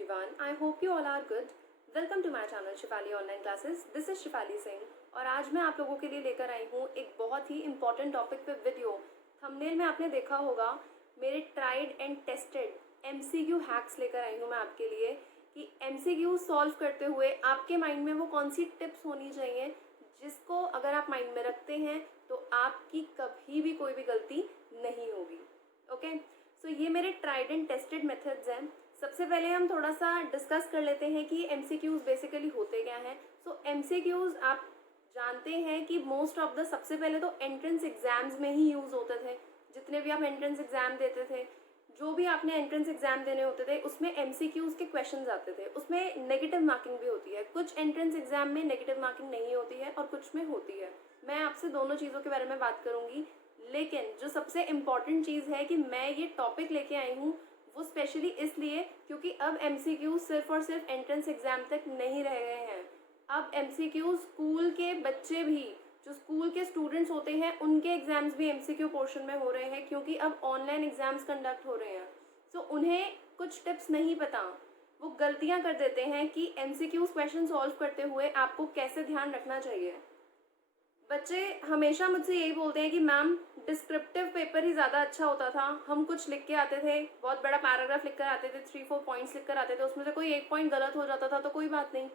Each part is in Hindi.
everyone. I hope you all are good. Welcome to my channel Shifali online classes. This is Shifali Singh और आज मैं आप लोगों के लिए लेकर आई हूँ एक बहुत ही इम्पॉर्टेंट टॉपिक पे वीडियो. थंबनेल में आपने देखा होगा मेरे tried and tested MCQ hacks लेकर आई हूँ मैं आपके लिए कि एमसीक्यू सॉल्व करते हुए आपके माइंड में वो कौन सी टिप्स होनी चाहिए जिसको अगर आप माइंड में रखते हैं तो आपकी कभी भी कोई भी गलती नहीं होगी. ओके सो ये मेरे ट्राइड एंड टेस्टेड मेथड्स हैं. सबसे पहले हम थोड़ा सा डिस्कस कर लेते हैं कि एमसीक्यूज़ बेसिकली होते क्या हैं. सो एमसीक्यूज़ आप जानते हैं कि मोस्ट ऑफ द सबसे पहले तो एंट्रेंस एग्जाम्स में ही यूज़ होते थे. जितने भी आप एंट्रेंस एग्ज़ाम देते थे, जो भी आपने एंट्रेंस एग्ज़ाम देने होते थे उसमें एमसीक्यूज़ के क्वेश्चंस आते थे. उसमें नेगेटिव मार्किंग भी होती है. कुछ एंट्रेंस एग्ज़ाम में नेगेटिव मार्किंग नहीं होती है और कुछ में होती है. मैं आपसे दोनों चीज़ों के बारे में बात करूँगी. लेकिन जो सबसे इम्पॉर्टेंट चीज़ है कि मैं ये टॉपिक लेके आई हूँ वो स्पेशली इसलिए क्योंकि अब एमसीक्यू सिर्फ और सिर्फ एंट्रेंस एग्ज़ाम तक नहीं रह गए हैं. अब एमसीक्यू स्कूल के बच्चे भी, जो स्कूल के स्टूडेंट्स होते हैं, उनके एग्ज़ाम्स भी एमसीक्यू पोर्शन में हो रहे हैं क्योंकि अब ऑनलाइन एग्ज़ाम्स कंडक्ट हो रहे हैं. सो उन्हें कुछ टिप्स नहीं पता. वो गलतियाँ कर देते हैं कि एमसीक्यू क्वेश्चन सॉल्व करते हुए आपको कैसे ध्यान रखना चाहिए. बच्चे हमेशा मुझसे यही बोलते हैं कि मैम डिस्क्रिप्टिव पेपर ही ज़्यादा अच्छा होता था. हम कुछ लिख के आते थे, बहुत बड़ा पैराग्राफ लिख कर आते थे, 3-4 पॉइंट्स लिख कर आते थे, उसमें से कोई एक पॉइंट गलत हो जाता था तो कोई बात नहीं.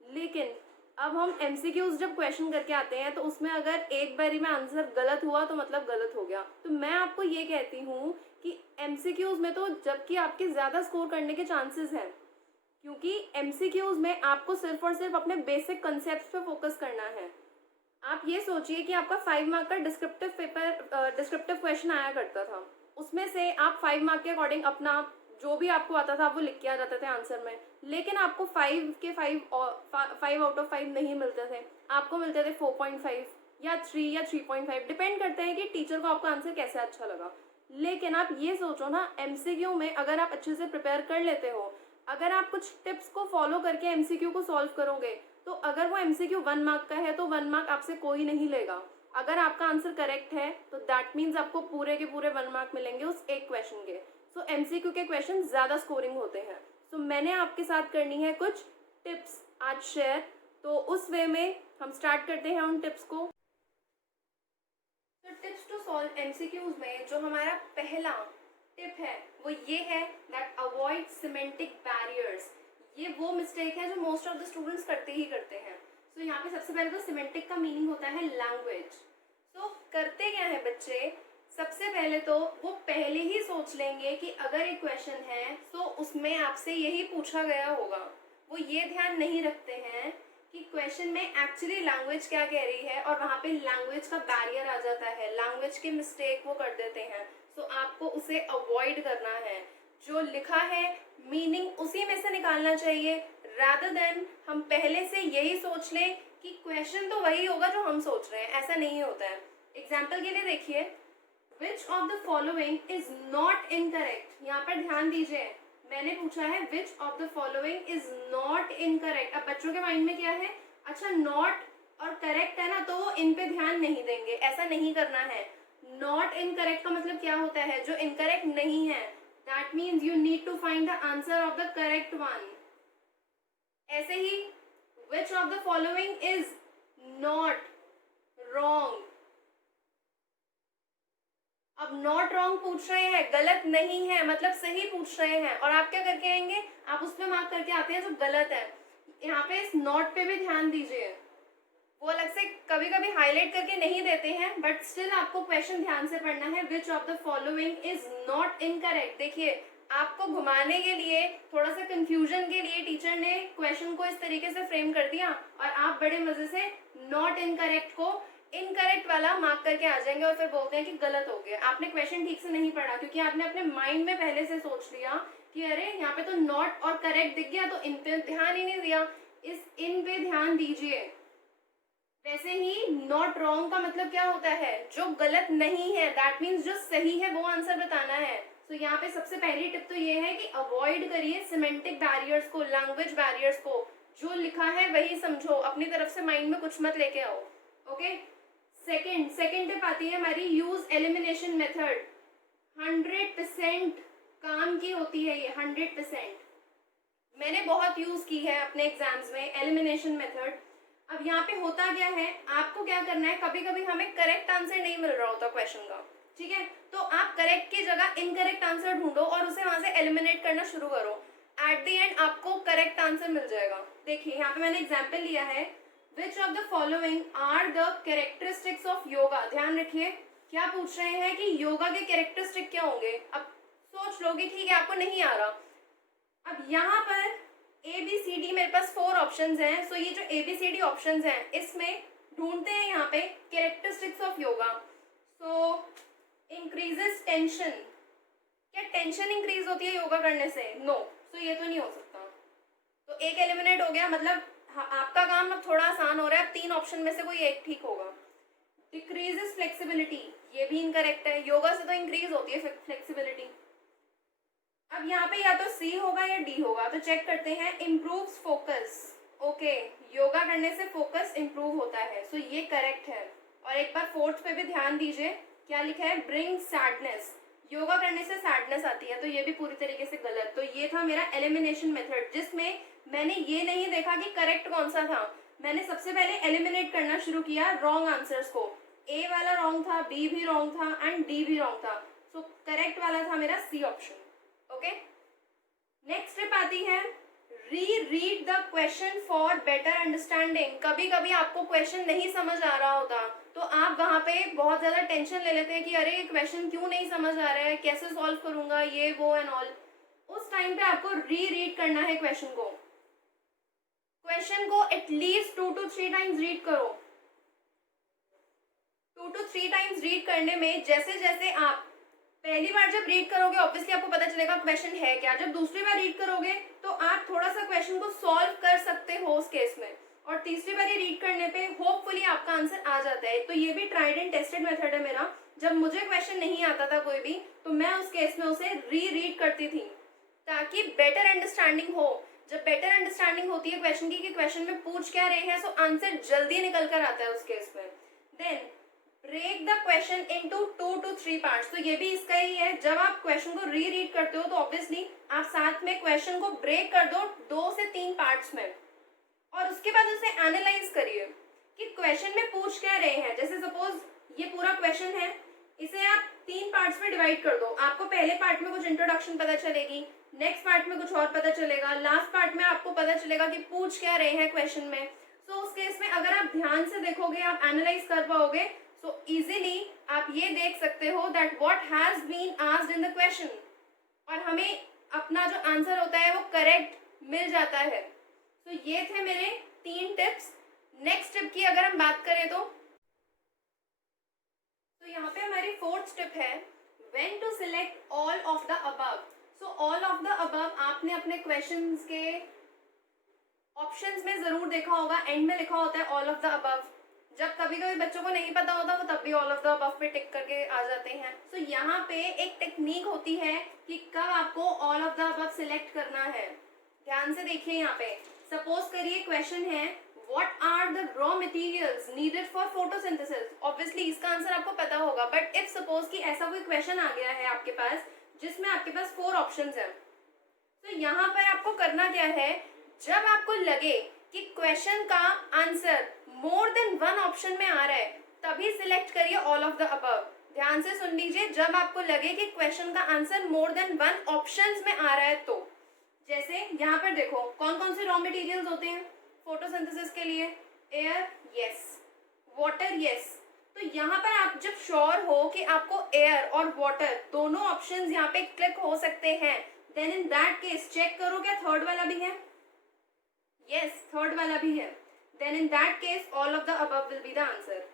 लेकिन अब हम एमसीक्यूज़ जब क्वेश्चन करके आते हैं तो उसमें अगर एक बारी में आंसर गलत हुआ तो मतलब गलत हो गया. तो मैं आपको ये कहती हूँ कि एमसीक्यूज़ में तो जबकि आपके ज़्यादा स्कोर करने के चांसेस हैं, क्योंकि एमसीक्यूज़ में आपको सिर्फ और सिर्फ अपने बेसिक कंसेप्ट पे फोकस करना है. आप ये सोचिए कि आपका 5 मार्क का डिस्क्रिप्टिव क्वेश्चन आया करता था. उसमें से आप 5 मार्क के अकॉर्डिंग अपना जो भी आपको आता था वो लिख के आ जाते थे आंसर में. लेकिन आपको 5 आउट ऑफ 5 नहीं मिलते थे. आपको मिलते थे 4.5 या 3 या 3.5. डिपेंड करता है कि टीचर को आपका आंसर कैसे अच्छा लगा. लेकिन आप ये सोचो ना, एमसीक्यू में अगर आप अच्छे से प्रिपेयर कर लेते हो, अगर आप कुछ टिप्स को फॉलो करके एमसीक्यू को सॉल्व करोगे तो अगर वो एमसीक्यू 1 मार्क का है तो 1 मार्क आपसे कोई नहीं लेगा. अगर आपका आंसर करेक्ट है तो दैट मीन्स आपको पूरे के पूरे 1 मार्क मिलेंगे उस एक क्वेश्चन के. सो एमसीक्यू के क्वेश्चन ज़्यादा स्कोरिंग होते हैं. सो मैंने आपके साथ करनी है कुछ टिप्स आज शेयर. तो उस वे में हम स्टार्ट करते हैं उन टिप्स को. तो टिप्स टू सॉल्व एमसीक्यूज में जो हमारा पहला टिप है वो ये है दैट अवॉइड सिमेंटिक बैरियर्स. ये वो मिस्टेक है जो मोस्ट ऑफ द स्टूडेंट्स करते ही करते हैं. सो यहाँ पे सबसे पहले तो सिमेंटिक का मीनिंग होता है लैंग्वेज. सो करते क्या है बच्चे, सबसे पहले तो वो पहले ही सोच लेंगे कि अगर एक क्वेश्चन है तो उसमें आपसे यही पूछा गया होगा. वो ये ध्यान नहीं रखते हैं कि क्वेश्चन में एक्चुअली लैंग्वेज क्या कह रही है और वहाँ पे लैंग्वेज का बैरियर आ जाता है. लैंग्वेज के मिस्टेक वो कर देते हैं. सो आपको उसे अवॉइड करना है. जो लिखा है मीनिंग उसी में से निकालना चाहिए, रादर देन हम पहले से यही सोच लें कि क्वेश्चन तो वही होगा जो हम सोच रहे हैं. ऐसा नहीं होता है. एग्जाम्पल के लिए देखिए, विच of the following is not incorrect. यहाँ पर ध्यान दीजिए, मैंने पूछा है which of the following is not incorrect. अब बच्चों के माइंड में क्या है, अच्छा नॉट और करेक्ट है ना तो वो इन पे ध्यान नहीं देंगे. ऐसा नहीं करना है. नॉट इनकरेक्ट का मतलब क्या होता है, जो इनकरेक्ट नहीं है. That means you need to find the answer of the correct one. ऐसे ही which of the following is not wrong. अब not wrong पूछ रहे हैं, गलत नहीं है मतलब सही पूछ रहे हैं, और आप क्या करके आएंगे, आप उस पर मार्क करके आते हैं जो गलत है. यहाँ पे इस नॉट पे भी ध्यान दीजिए. वो अलग से कभी कभी हाईलाइट करके नहीं देते हैं बट स्टिल आपको क्वेश्चन ध्यान से पढ़ना है. Which of the following is not incorrect. देखिए आपको घुमाने के लिए, थोड़ा सा कंफ्यूजन के लिए टीचर ने क्वेश्चन को इस तरीके से फ्रेम कर दिया और आप बड़े मजे से नॉट इनकरेक्ट को इनकरेक्ट वाला मार्क करके आ जाएंगे और फिर बोलते हैं कि गलत हो गया. आपने क्वेश्चन ठीक से नहीं पढ़ा क्योंकि आपने अपने माइंड में पहले से सोच लिया कि अरे यहाँ पे तो नॉट और करेक्ट दिख गया तो इन पे ध्यान ही नहीं दिया. इस इन पे ध्यान दीजिए. वैसे ही नॉट रॉन्ग का मतलब क्या होता है, जो गलत नहीं है. दैट मीन्स जो सही है वो आंसर बताना है. तो यहाँ पे सबसे पहली टिप तो ये है कि अवॉइड करिए सिमेंटिक बैरियर्स को, लैंग्वेज बैरियर्स को. जो लिखा है वही समझो, अपनी तरफ से माइंड में कुछ मत लेके आओ. ओके. सेकेंड टिप आती है हमारी यूज एलिमिनेशन मेथड. 100% काम की होती है ये. 100% मैंने बहुत यूज़ की है अपने एग्जाम्स में एलिमिनेशन मेथड। अब यहाँ पे होता क्या है, आपको क्या करना है, कभी कभी हमें करेक्ट आंसर नहीं मिल रहा होता क्वेश्चन का, ठीक है, तो आप करेक्ट की जगह इनकरेक्ट आंसर ढूंढो और उसे वहां से एलिमिनेट करना शुरू करो। एट द एंड आपको करेक्ट आंसर मिल जाएगा। देखिए यहाँ पे मैंने एग्जाम्पल लिया है, which of the following are the characteristics of yoga. ध्यान रखिए क्या पूछ रहे हैं कि योगा के कैरेक्टरिस्टिक क्या होंगे। अब सोच लो कि ठीक है आपको नहीं आ रहा। अब यहाँ पर ए बी सी डी मेरे पास 4 ऑप्शंस हैं। सो ये जो A B C D options हैं इसमें ढूंढते हैं यहाँ पे characteristics of yoga. So increases tension, क्या टेंशन इंक्रीज होती है योगा करने से? नो। सो ये तो नहीं हो सकता। तो एक एलिमिनेट हो गया, मतलब आपका काम अब थोड़ा आसान हो रहा है। अब 3 ऑप्शन में से कोई एक ठीक होगा। डिक्रीजेस फ्लेक्सिबिलिटी, ये भी इनकरेक्ट है, योगा से तो इंक्रीज होती है फ्लेक्सिबिलिटी। अब यहाँ पे या तो सी होगा या डी होगा, तो चेक करते हैं। इम्प्रूव्स फोकस, ओके, योगा करने से फोकस इम्प्रूव होता है, सो ये करेक्ट है। और एक बार फोर्थ पे भी ध्यान दीजिए, क्या लिखा है? ब्रिंग सैडनेस, योगा करने से सैडनेस आती है, तो ये भी पूरी तरीके से गलत। तो ये था मेरा एलिमिनेशन मेथड, जिसमें मैंने ये नहीं देखा कि करेक्ट कौन सा था, मैंने सबसे पहले एलिमिनेट करना शुरू किया रॉन्ग आंसर्स को। ए वाला रॉन्ग था, बी भी रॉन्ग था एंड डी भी रॉन्ग था। सो करेक्ट वाला था मेरा C option. Okay, next step आती है re read the question for better understanding. कभी कभी आपको क्वेश्चन नहीं समझ आ रहा होता, तो आप वहाँ पे बहुत ज़्यादा टेंशन ले लेते हैं कि अरे क्वेश्चन क्यों नहीं समझ आ रहा है, कैसे सॉल्व करूंगा, ये वो एंड ऑल। उस टाइम पे आपको री रीड करना है क्वेश्चन को। क्वेश्चन को एटलीस्ट 2 to 3 टाइम्स रीड करो। 2 to 3 टाइम्स रीड करने में जैसे जैसे आप पहली बार जब रीड करोगे ऑब्वियसली आपको पता चलेगा क्वेश्चन है क्या। जब दूसरी बार रीड करोगे तो आप थोड़ा सा क्वेश्चन को सॉल्व कर सकते हो उस केस में, और तीसरी बार रीड करने पे होपफुली आपका आंसर आ जाता है। तो ये भी ट्राइड एंड टेस्टेड मेथड है मेरा। जब मुझे क्वेश्चन नहीं आता था कोई भी, तो मैं उस केस में उसे री रीड करती थी ताकि बेटर अंडरस्टैंडिंग हो। जब बेटर अंडरस्टैंडिंग होती है क्वेश्चन की कि क्वेश्चन में पूछ क्या रहे हैं, सो आंसर जल्दी निकल कर आता है उस केस में। Then break the question into 2 to 3 parts. तो ये भी इसका ही है, जब आप क्वेश्चन को री रीड करते हो तो ऑब्वियसली आप साथ में क्वेश्चन को ब्रेक कर दो 2 से 3 पार्ट्स में, और उसके बाद उसे एनालाइज करिए कि क्वेश्चन में पूछ क्या रहे हैं। जैसे सपोज ये पूरा क्वेश्चन है, इसे आप 3 पार्ट्स में डिवाइड कर दो। आपको पहले पार्ट में कुछ इंट्रोडक्शन पता चलेगी, नेक्स्ट पार्ट में कुछ और पता चलेगा, लास्ट पार्ट में आपको पता चलेगा कि पूछ क्या रहे हैं क्वेश्चन में। सो उस केस में अगर आप ध्यान से देखोगे, आप एनालाइज कर पाओगे, सो इजीली आप ये देख सकते हो that what has been asked in the question, और हमें अपना जो आंसर होता है वो करेक्ट मिल जाता है। तो ये थे मेरे 3 टिप्स। नेक्स्ट टिप की अगर हम बात करें तो यहाँ पे हमारी 4th टिप है when to select all of the above. So all of the above आपने अपने क्वेश्चंस के ऑप्शंस में जरूर देखा होगा, एंड में लिखा होता है ऑल ऑफ द अबव। जब कभी कभी बच्चों को नहीं पता होता वो तब भी ऑल ऑफ द अबव पे टिक करके आ जाते हैं। तो यहाँ पे एक टेक्निक होती है कि कब आपको all of the above select करना है। ध्यान से देखिए, यहाँ पे सपोज करिए क्वेश्चन है what are the raw materials needed for photosynthesis. Obviously इसका आंसर आपको पता होगा, बट इफ सपोज कि ऐसा कोई क्वेश्चन आ गया है आपके पास जिसमें आपके पास 4 ऑप्शंस हैं, तो यहाँ पर आपको करना क्या है, जब आपको लगे कि क्वेश्चन का आंसर मोर देन 1 ऑप्शन में आ रहा है तभी सिलेक्ट करिए ऑल ऑफ द अबव। ध्यान से सुन लीजिए, जब आपको लगे कि क्वेश्चन का आंसर मोर देन 1 ऑप्शंस में आ रहा है, तो जैसे यहाँ पर देखो कौन कौन से रॉ मटेरियल्स होते हैं फोटोसिंथेसिस के लिए। Air yes, water yes. तो यहाँ पर आप जब श्योर हो कि आपको एयर और वाटर दोनों ऑप्शंस यहाँ पे क्लिक हो सकते हैं, then in that case check करो क्या थर्ड वाला भी है। यस, थर्ड वाला भी है। Then in that case all of the above will be the answer.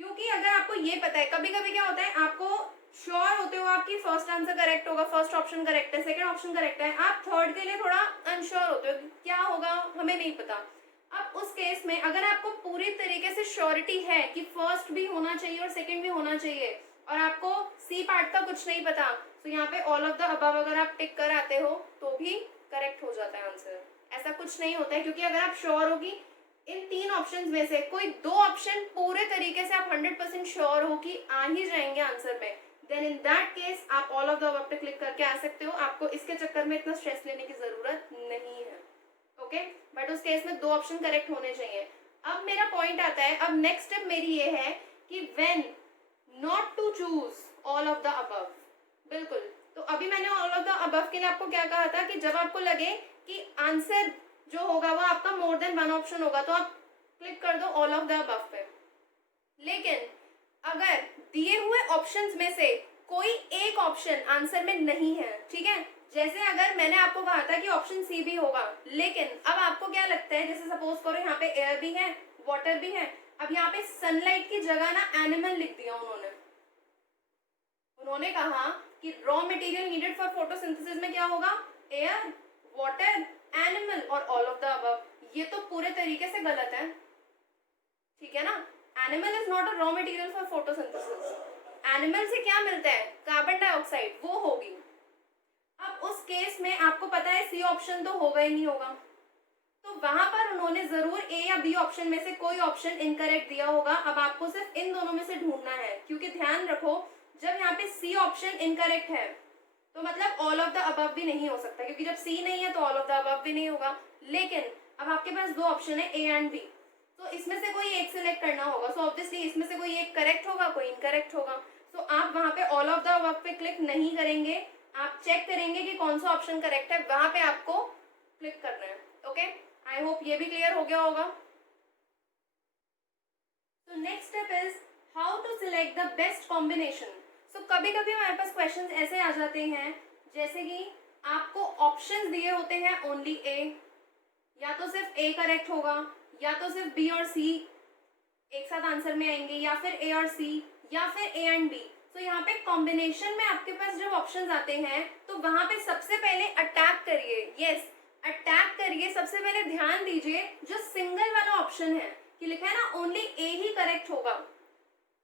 क्योंकि अगर आपको ये पता है, कभी कभी क्या होता है आपको श्योर होते हो आपकी फर्स्ट आंसर करेक्ट होगा, फर्स्ट ऑप्शन करेक्ट है, सेकंड ऑप्शन करेक्ट है, आप थर्ड के लिए थोड़ा अनश्योर होते हो क्या होगा हमें नहीं पता। अब उस केस में अगर आपको पूरी तरीके से श्योरिटी है कि फर्स्ट भी होना चाहिए और सेकंड भी होना चाहिए, और आपको सी पार्ट का कुछ नहीं पता, तो यहाँ पे ऑल ऑफ द अबव अगर आप टिक कर आते हो तो भी करेक्ट हो जाता है आंसर। ऐसा कुछ नहीं होता है, क्योंकि अगर आप श्योर हो कि इन 3 ऑप्शंस में से कोई 2 ऑप्शन पूरे तरीके से आप 100% श्योर हो कि आ ही जाएंगे आंसर में, देन इन दैट केस आप ऑल ऑफ द अबव पे क्लिक करके आ सकते हो. आपको इसके चक्कर में इतना स्ट्रेस लेने की जरूरत नहीं है. ओके, बट उस केस में 2 ऑप्शन करेक्ट होने चाहिए. अब मेरा पॉइंट आता है, अब नेक्स्ट स्टेप मेरी ये है कि when not to choose all of the above. बिल्कुल, तो अभी मैंने ऑल ऑफ द अबव के लिए आपको क्या कहा था कि जब आपको लगे कि आंसर जो होगा वो आपका मोर देन वन ऑप्शन होगा तो आप क्लिक कर दो ऑल ऑफ द अबव पे. लेकिन अगर दिए हुए ऑप्शंस में से कोई एक ऑप्शन आंसर में नहीं है, ठीक है, जैसे अगर मैंने आपको कहा था कि ऑप्शन सी भी होगा, लेकिन अब आपको क्या लगता है, जैसे सपोज करो यहाँ पे एयर भी है, वाटर भी है, अब यहाँ पे सनलाइट की जगह ना एनिमल लिख दिया उन्होंने कहा कि raw material needed for photosynthesis में क्या होगा, एयर, वाटर, एनिमल और ऑल ऑफ द अबव. ये तो पूरे तरीके से गलत है, ठीक है ना. Animal is not a raw material for photosynthesis. Animal से क्या मिलता है, कार्बन डाइऑक्साइड, वो होगी. अब उस केस में आपको पता है सी ऑप्शन तो होगा ही नहीं होगा, तो वहां पर उन्होंने जरूर ए या बी ऑप्शन में से कोई ऑप्शन इनकरेक्ट दिया होगा. अब आपको सिर्फ इन दोनों में से ढूंढना है, क्योंकि ध्यान रखो जब यहाँ पे सी ऑप्शन इनकरेक्ट है तो मतलब ऑल ऑफ द अबव भी नहीं हो सकता, क्योंकि जब सी नहीं है तो ऑल ऑफ द अबव भी नहीं होगा. लेकिन अब आपके पास 2 ऑप्शन है ए एंड बी, तो इसमें से कोई एक सिलेक्ट करना होगा. सो ऑब्वियसली इसमें से कोई एक करेक्ट होगा, कोई इनकरेक्ट होगा. सो आप वहां पे ऑल ऑफ द अबव पे क्लिक नहीं करेंगे, आप चेक करेंगे कि कौन सा ऑप्शन करेक्ट है, वहां पे आपको क्लिक करना है. ओके, आई होप ये भी क्लियर हो गया होगा. तो next step is how to select the best combination. So कभी कभी हमारे पास क्वेश्चंस ऐसे आ जाते हैं जैसे कि आपको ऑप्शंस दिए होते हैं ओनली ए, या तो सिर्फ ए करेक्ट होगा, या तो सिर्फ बी और सी एक साथ आंसर में आएंगे, या फिर ए और सी, या फिर ए एंड बी. तो यहाँ पे कॉम्बिनेशन में आपके पास जब ऑप्शंस आते हैं तो वहां पे सबसे पहले अटैक करिए. यस, अटैक करिए. सबसे पहले ध्यान दीजिए जो सिंगल वाला ऑप्शन है कि लिखा है ना ओनली ए ही करेक्ट होगा,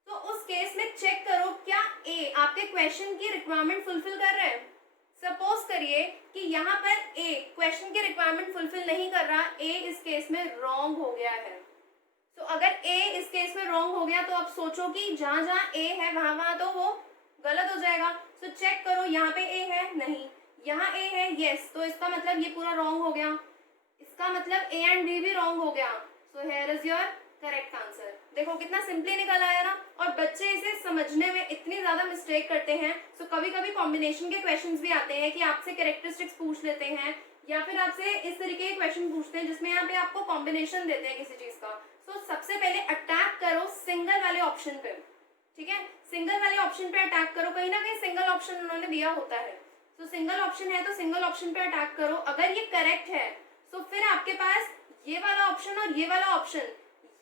तो उस केस में चेक करो क्या ए आपके क्वेश्चन की रिक्वायरमेंट फुलफिल कर रहा है. सपोज करिए कि यहाँ पर ए क्वेश्चन की रिक्वायरमेंट फुलफिल नहीं कर रहा, ए इस केस में रॉन्ग हो गया है. तो अगर ए इस केस में रॉन्ग हो गया तो आप सोचो कि जहां जहां ए है वहां वहां तो वो गलत हो जाएगा. तो चेक करो यहाँ पे ए है, नहीं, यहाँ ए है, यस, तो इसका मतलब ये पूरा रॉन्ग हो गया, इसका मतलब ए एंड बी भी रॉन्ग हो गया. So here is your correct answer. देखो कितना सिंपली निकल आया ना. और बच्चे इसे समझने में इतनी ज्यादा मिस्टेक करते हैं. सो कभी कभी कॉम्बिनेशन के क्वेश्चंस भी आते हैं कि आपसे कैरेक्टरिस्टिक्स पूछ लेते हैं, या फिर आपसे इस तरीके के क्वेश्चन पूछते हैं जिसमें यहाँ पे आपको कॉम्बिनेशन देते हैं किसी चीज का. तो सबसे पहले अटैक करो सिंगल वाले ऑप्शन पे, ठीक है, सिंगल वाले ऑप्शन पे अटैक करो. कहीं ना कहीं सिंगल ऑप्शन उन्होंने दिया होता है, तो सिंगल ऑप्शन है तो सिंगल ऑप्शन पे अटैक करो. अगर ये करेक्ट है तो फिर आपके पास ये वाला ऑप्शन और ये वाला ऑप्शन,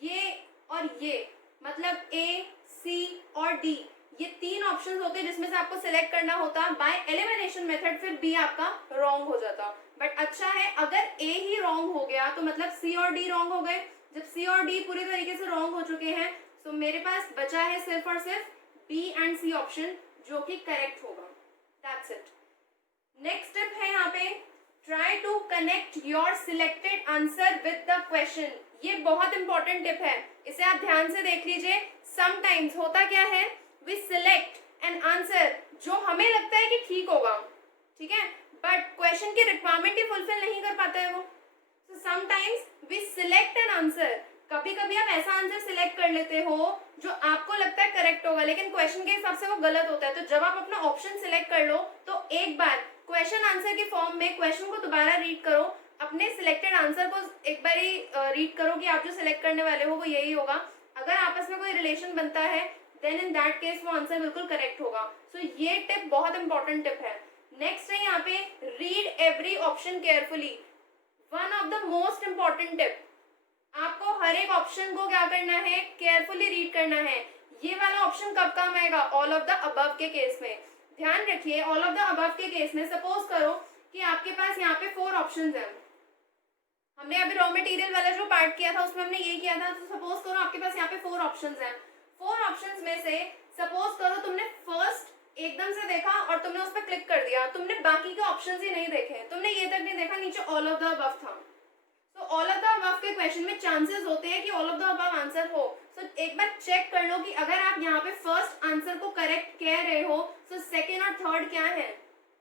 ये और ये, मतलब ए, सी और डी, ये 3 ऑप्शंस होते हैं जिसमें से आपको सिलेक्ट करना होता बाय एलिमिनेशन मेथड, फिर बी आपका रॉन्ग हो जाता. बट अच्छा है अगर ए ही रॉन्ग हो गया तो मतलब सी और डी रॉन्ग हो गए. जब सी और डी पूरी तरीके से रॉन्ग हो चुके हैं तो मेरे पास बचा है सिर्फ और सिर्फ बी एंड सी ऑप्शन जो कि करेक्ट होगा. That's it. नेक्स्ट स्टेप है यहाँ पे try to connect your selected answer with the question. ये बहुत इंपॉर्टेंट टिप है, इसे आप ध्यान से देख लीजिए. समटाइम्स होता क्या है, वी सिलेक्ट एन आंसर जो हमें लगता है कि ठीक होगा, ठीक है, बट क्वेश्चन की रिक्वायरमेंट ही फुलफिल नहीं कर पाता है वो. So sometimes we select an answer, कभी कभी आप ऐसा आंसर सिलेक्ट कर लेते हो जो आपको लगता है करेक्ट होगा लेकिन क्वेश्चन के हिसाब से वो गलत होता है. तो जब आप अपना ऑप्शन सिलेक्ट कर लो तो एक बार क्वेश्चन आंसर के फॉर्म में क्वेश्चन को दोबारा रीड करो, अपने सिलेक्टेड आंसर को एक बार ही रीड करो कि आप जो सिलेक्ट करने वाले हो वो यही होगा. अगर आपस में कोई रिलेशन बनता है देन इन दैट केस वो आंसर बिल्कुल करेक्ट होगा. सो ये टिप बहुत इंपॉर्टेंट टिप है. नेक्स्ट है यहाँ पे read every option carefully. One of the most important tip, आपको हर एक ऑप्शन को क्या करना है, केयरफुली रीड करना है. ये वाला ऑप्शन कब काम आएगा, ऑल ऑफ द अबव के केस में. ध्यान रखिए ऑल ऑफ द अबव के केस में सपोज करो कि आपके पास यहाँ पे 4 ऑप्शंस हैं. हमने अभी रॉ मटेरियल वाला जो पार्ट किया था उसमें हमने ये किया था. तो सपोज करो आपके पास यहाँ पे 4 ऑप्शंस हैं. 4 ऑप्शंस में से सपोज करो तुमने फर्स्ट एकदम से देखा और तुमने उस पर क्लिक कर दिया, तुमने बाकी के ऑप्शंस ही नहीं देखे, तुमने ये तक नहीं देखा नीचे ऑल ऑफ द अबव था. सो ऑल ऑफ द अबव के क्वेश्चन में चांसेस होते हैं कि all of the above answer हो। सो एक बार चेक कर लो कि अगर आप यहाँ पे फर्स्ट आंसर को करेक्ट कह रहे हो तो सेकेंड और थर्ड क्या है,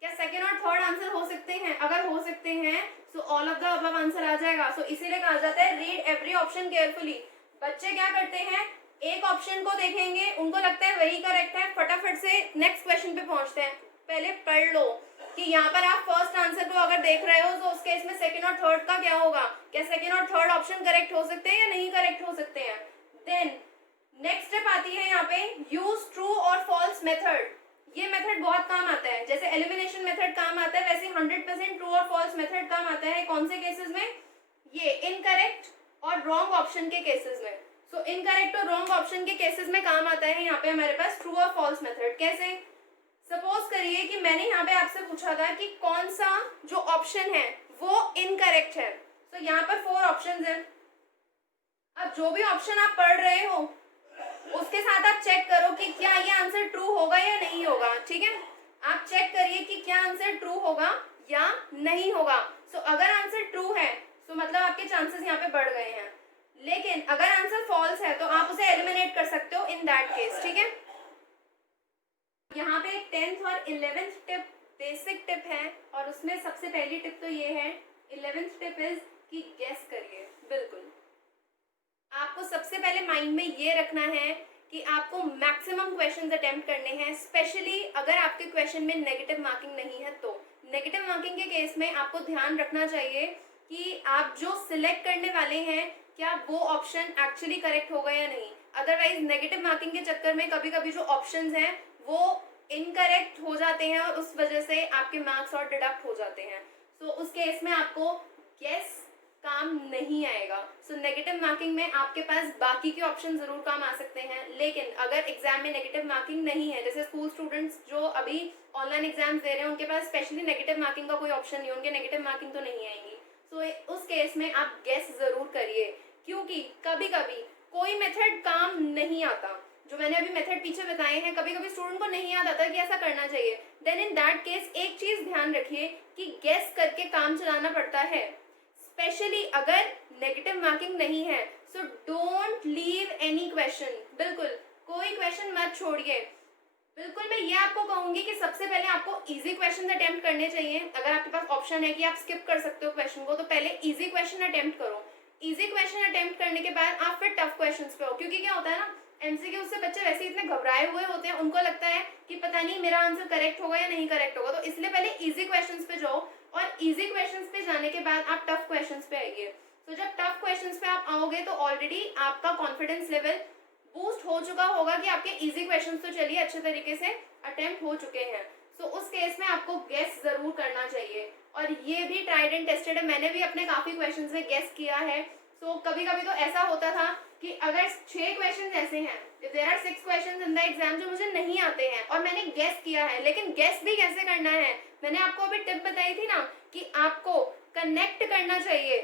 क्या सेकेंड और थर्ड आंसर हो सकते हैं? अगर हो सकते हैं so all of the above answer आ जाएगा। सो इसीलिए कहा जाता है रीड एवरी ऑप्शन केयरफुली। बच्चे क्या करते हैं, एक ऑप्शन को देखेंगे, उनको लगता है वही करेक्ट है, फटाफट से नेक्स्ट क्वेश्चन पे पहुंचते हैं। पहले पढ़ लो कि यहाँ पर आप फर्स्ट आंसर को अगर देख रहे हो तो उस केस में सेकंड और थर्ड का क्या होगा, क्या सेकंड और थर्ड ऑप्शन करेक्ट हो सकते हैं या नहीं करेक्ट हो सकते हैं। देन नेक्स्ट स्टेप आती है यहाँ पे यूज ट्रू और फॉल्स मेथड। ये मेथड बहुत काम आता है, जैसे एलिमिनेशन मेथड काम आता है वैसे 100% ट्रू और फॉल्स मेथड काम आता है। कौन से केसेस में? ये इनकरेक्ट और रॉन्ग ऑप्शन के केसेस में। सो इनकरेक्ट और रॉन्ग ऑप्शन के केसेस में काम आता है यहाँ पे हमारे पास ट्रू और फॉल्स मेथड। कैसे? सपोज करिए कि मैंने यहाँ पे आपसे पूछा था कि कौन सा जो ऑप्शन है वो इनकरेक्ट है। तो यहाँ पर 4 ऑप्शन है। अब जो भी ऑप्शन आप पढ़ रहे हो उसके साथ आप चेक करो कि क्या ये आंसर ट्रू होगा या नहीं होगा। ठीक है, आप चेक करिए कि क्या आंसर ट्रू होगा या नहीं होगा। सो अगर आंसर ट्रू है तो मतलब आपके चांसेस यहाँ पे बढ़ गए हैं, लेकिन अगर आंसर फॉल्स है तो आप उसे एलिमिनेट कर सकते हो इन दैट केस। ठीक है, यहाँ पे 10th और 11th टिप बेसिक टिप है और उसमें सबसे पहली टिप तो ये है, 11th टिप इज कि गेस करिए। बिल्कुल आपको सबसे पहले माइंड में ये रखना है कि आपको मैक्सिमम क्वेश्चंस अटेम्प्ट करने हैं, स्पेशली अगर आपके क्वेश्चन में नेगेटिव मार्किंग नहीं है तो। नेगेटिव मार्किंग के केस में आपको ध्यान रखना चाहिए कि आप जो सिलेक्ट करने वाले हैं क्या वो ऑप्शन एक्चुअली करेक्ट होगा या नहीं। अदरवाइज नेगेटिव मार्किंग के चक्कर में कभी कभी जो ऑप्शंस हैं वो इनकरेक्ट हो जाते हैं और उस वजह से आपके मार्क्स और डिडक्ट हो जाते हैं। सो उस केस में आपको गेस काम नहीं आएगा। सो नेगेटिव मार्किंग में आपके पास बाकी के ऑप्शन जरूर काम आ सकते हैं, लेकिन अगर एग्जाम में नेगेटिव मार्किंग नहीं है, जैसे स्कूल स्टूडेंट्स जो अभी ऑनलाइन एग्जाम्स दे रहे हैं उनके पास स्पेशली नेगेटिव मार्किंग का कोई ऑप्शन नहीं, उनके नेगेटिव मार्किंग तो नहीं आएंगी। सो उस केस में आप गेस जरूर करिए, क्योंकि कभी कभी कोई मेथड काम नहीं आता। जो मैंने अभी मेथड पीछे बताए हैं, कभी कभी स्टूडेंट को नहीं याद आता कि ऐसा करना चाहिए। देन इन दैट केस एक चीज ध्यान रखिए कि गेस करके काम चलाना पड़ता है, स्पेशली अगर नेगेटिव मार्किंग नहीं है। So don't leave any question, बिल्कुल कोई क्वेश्चन मत छोड़िए। बिल्कुल मैं ये आपको कहूंगी कि सबसे पहले आपको इजी क्वेश्चन अटेम्प्ट करने चाहिए। अगर आपके पास ऑप्शन है कि आप स्किप कर सकते हो क्वेश्चन को, तो पहले इजी क्वेश्चन अटेम्प्ट करो। इजी क्वेश्चन अटेम्प्ट करने के बाद आप फिर टफ क्वेश्चन पे हो, क्योंकि क्या होता है ना, एमसीक्यू से बच्चे वैसे इतने घबराए हुए होते हैं, उनको लगता है कि पता नहीं मेरा आंसर करेक्ट होगा या नहीं करेक्ट होगा। तो इसलिए पहले इजी क्वेश्चंस पे जाओ और इजी क्वेश्चंस पे जाने के बाद आप टफ क्वेश्चंस पे आइए। तो जब टफ क्वेश्चंस पे आप आओगे तो ऑलरेडी आपका कॉन्फिडेंस लेवल बूस्ट हो चुका होगा कि आपके इजी क्वेश्चंस तो चलिए अच्छे तरीके से अटेम्प्ट हो चुके हैं। सो उस केस में आपको गेस जरूर करना चाहिए, और ये भी ट्राइड एंड टेस्टेड है। मैंने भी अपने काफी क्वेश्चंस में गेस किया है। सो कभी कभी तो ऐसा होता था कि अगर 6 क्वेश्चन ऐसे हैं, there are 6 question in the exam जो मुझे नहीं आते हैं और मैंने गेस किया है, लेकिन गेस भी कैसे करना है, मैंने आपको अभी टिप बताई थी ना कि आपको कनेक्ट करना चाहिए।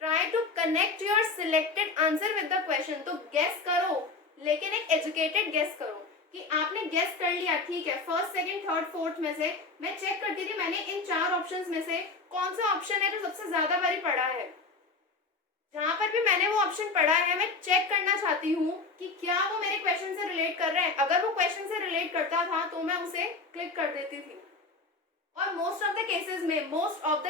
Try to connect your selected answer with the question. तो गेस करो, लेकिन एक एजुकेटेड गेस करो कि आपने गेस कर लिया, ठीक है, फर्स्ट सेकंड थर्ड फोर्थ में से मैं चेक करती थी मैंने इन 4 ऑप्शंस में से कौन सा ऑप्शन है जो सबसे ज्यादा बारी पढ़ा है। जहां पर भी मैंने वो ऑप्शन पढ़ा है मैं चेक करना चाहती हूँ कि क्या वो मेरे क्वेश्चन से रिलेट कर रहा है। अगर वो क्वेश्चन से रिलेट करता था तो मैं उसे क्लिक कर देती थी। और मोस्ट ऑफ द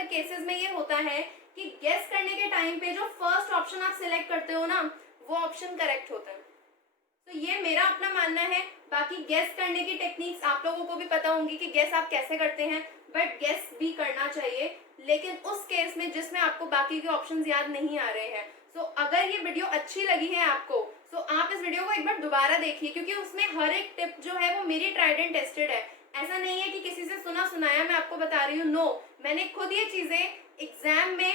केसेस में ये होता है कि गेस करने के टाइम पे जो फर्स्ट ऑप्शन आप सिलेक्ट करते हो ना, वो ऑप्शन करेक्ट होता है। तो ये मेरा अपना मानना है। बाकी गेस करने की टेक्निक्स आप लोगों को भी पता होंगी कि गेस आप कैसे करते हैं, बट गेस भी करना चाहिए, लेकिन उस केस में जिसमें आपको बाकी के ऑप्शंस याद नहीं आ रहे हैं। सो अगर ये वीडियो अच्छी लगी है आपको, तो आप इस वीडियो को एक बार दोबारा देखिए, क्योंकि उसमें हर एक टिप जो है वो मेरी ट्राइड एंड टेस्टेड है। ऐसा नहीं है कि किसी से सुना सुनाया मैं आपको बता रही हूँ, नो, मैंने खुद ये चीजें एग्जाम में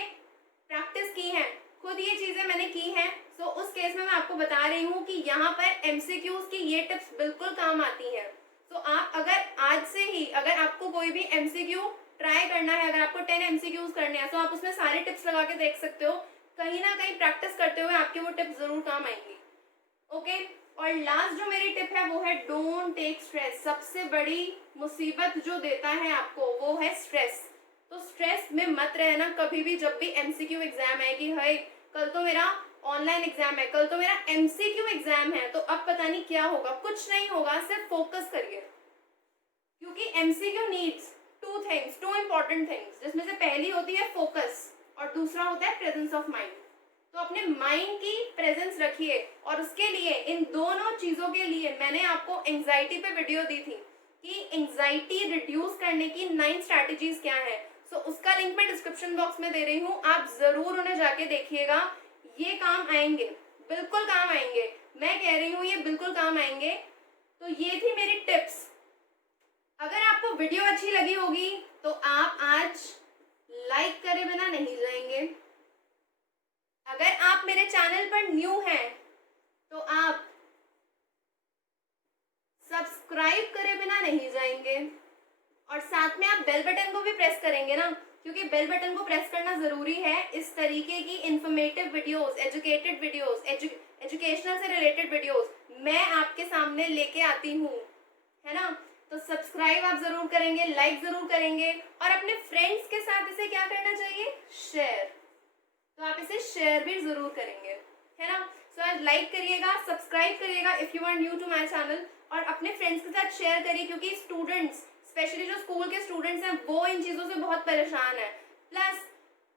प्रैक्टिस की हैं, खुद ये चीजें मैंने की हैं। सो उस केस में मैं आपको बता रही हूँ कि यहाँ पर एमसीक्यूज की ये टिप्स बिल्कुल काम आती हैं। तो आप अगर आज से ही अगर आपको कोई भी एमसीक्यू ट्राई करना है, अगर आपको 10 एमसीक्यूज करने हैं, तो आप उसमें सारे टिप्स लगा के देख सकते हो। कहीं ना कहीं प्रैक्टिस करते हुए आपके वो टिप्स जरूर काम आएंगी। ओके, और लास्ट जो मेरी टिप है वो है डोंट टेक स्ट्रेस। सबसे बड़ी मुसीबत जो देता है आपको वो है स्ट्रेस। तो स्ट्रेस में मत रहना कभी भी जब भी एमसीक्यू एग्जाम है कि हाय कल तो मेरा ऑनलाइन एग्जाम है, कल तो मेरा एमसीक्यू एग्जाम है, तो अब पता नहीं क्या होगा। कुछ नहीं होगा, सिर्फ फोकस करिए, क्योंकि MCQ needs to important things, जिसमें से पहली होती है फोकस और दूसरा होता है प्रेजेंस ऑफ माइंड। तो अपने माइंड की प्रेजेंस रखिए, और उसके लिए इन दोनों चीजों के लिए मैंने आपको एंजाइटी पे वीडियो दी थी कि एंजाइटी रिड्यूस करने की 9 स्ट्रैटेजीज क्या है। सो उसका लिंक मैं डिस्क्रिप्शन बॉक्स में दे रही हूँ, आप जरूर उन्हें जाके देखिएगा। ये काम आएंगे, बिल्कुल काम आएंगे, मैं कह रही हूँ ये बिल्कुल काम आएंगे। तो ये थी मेरी टिप्स। अगर आपको वीडियो अच्छी लगी होगी तो आप आज लाइक करे बिना नहीं जाएंगे। अगर आप मेरे चैनल पर न्यू हैं तो आप सब्सक्राइब करे बिना नहीं जाएंगे, और साथ में आप बेल बटन को भी प्रेस करेंगे ना, क्योंकि बेल बटन को प्रेस करना जरूरी है। इस तरीके की informative videos, educated videos, educational से रिलेटेड वीडियोस मैं आपके सामने लेके आती हूँ, है ना। तो सब्सक्राइब आप जरूर करेंगे, लाइक जरूर करेंगे, और अपने फ्रेंड्स के साथ इसे क्या करना चाहिए, शेयर। तो आप इसे शेयर भी जरूर करेंगे, है ना। सो आज लाइक करिएगा, सब्सक्राइब करिएगा if you are new to my channel, और अपने फ्रेंड्स के साथ शेयर करिए, क्योंकि स्टूडेंट्स, स्पेशली जो स्कूल के स्टूडेंट्स हैं, वो इन चीज़ों से बहुत परेशान है। प्लस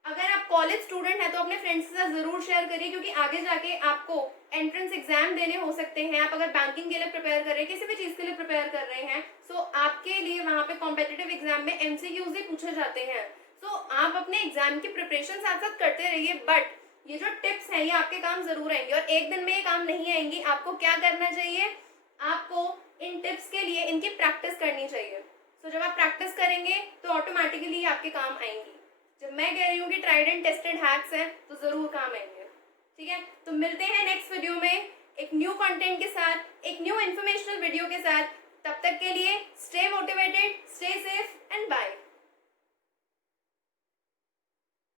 अगर आप कॉलेज स्टूडेंट हैं तो अपने फ्रेंड्स के साथ ज़रूर शेयर करिए, क्योंकि आगे जाके आपको एंट्रेंस एग्जाम देने हो सकते हैं। आप अगर बैंकिंग के लिए प्रिपेयर कर रहे हैं, किसी भी चीज़ के लिए प्रिपेयर कर रहे हैं, सो आपके लिए वहाँ पे कॉम्पिटिटिव एग्जाम में एमसीक्यूज ही पूछे जाते हैं। सो आप अपने एग्जाम की प्रिपरेशन साथ साथ करते रहिए, बट ये जो टिप्स हैं ये आपके काम जरूर आएंगे, और एक दिन में ये काम नहीं आएंगी। आपको क्या करना चाहिए, आपको इन टिप्स के लिए इनकी प्रैक्टिस करनी चाहिए। सो जब आप प्रैक्टिस करेंगे तो ऑटोमेटिकली आपके काम आएंगी। जब मैं कह रही हूँ कि ट्राइड एंड टेस्टेड हैक्स हैं तो जरूर काम आएंगे, ठीक है। तो मिलते हैं नेक्स्ट वीडियो में एक न्यू कंटेंट के साथ, एक न्यू इन्फॉर्मेशनल वीडियो के साथ। तब तक के लिए stay motivated, stay safe and bye.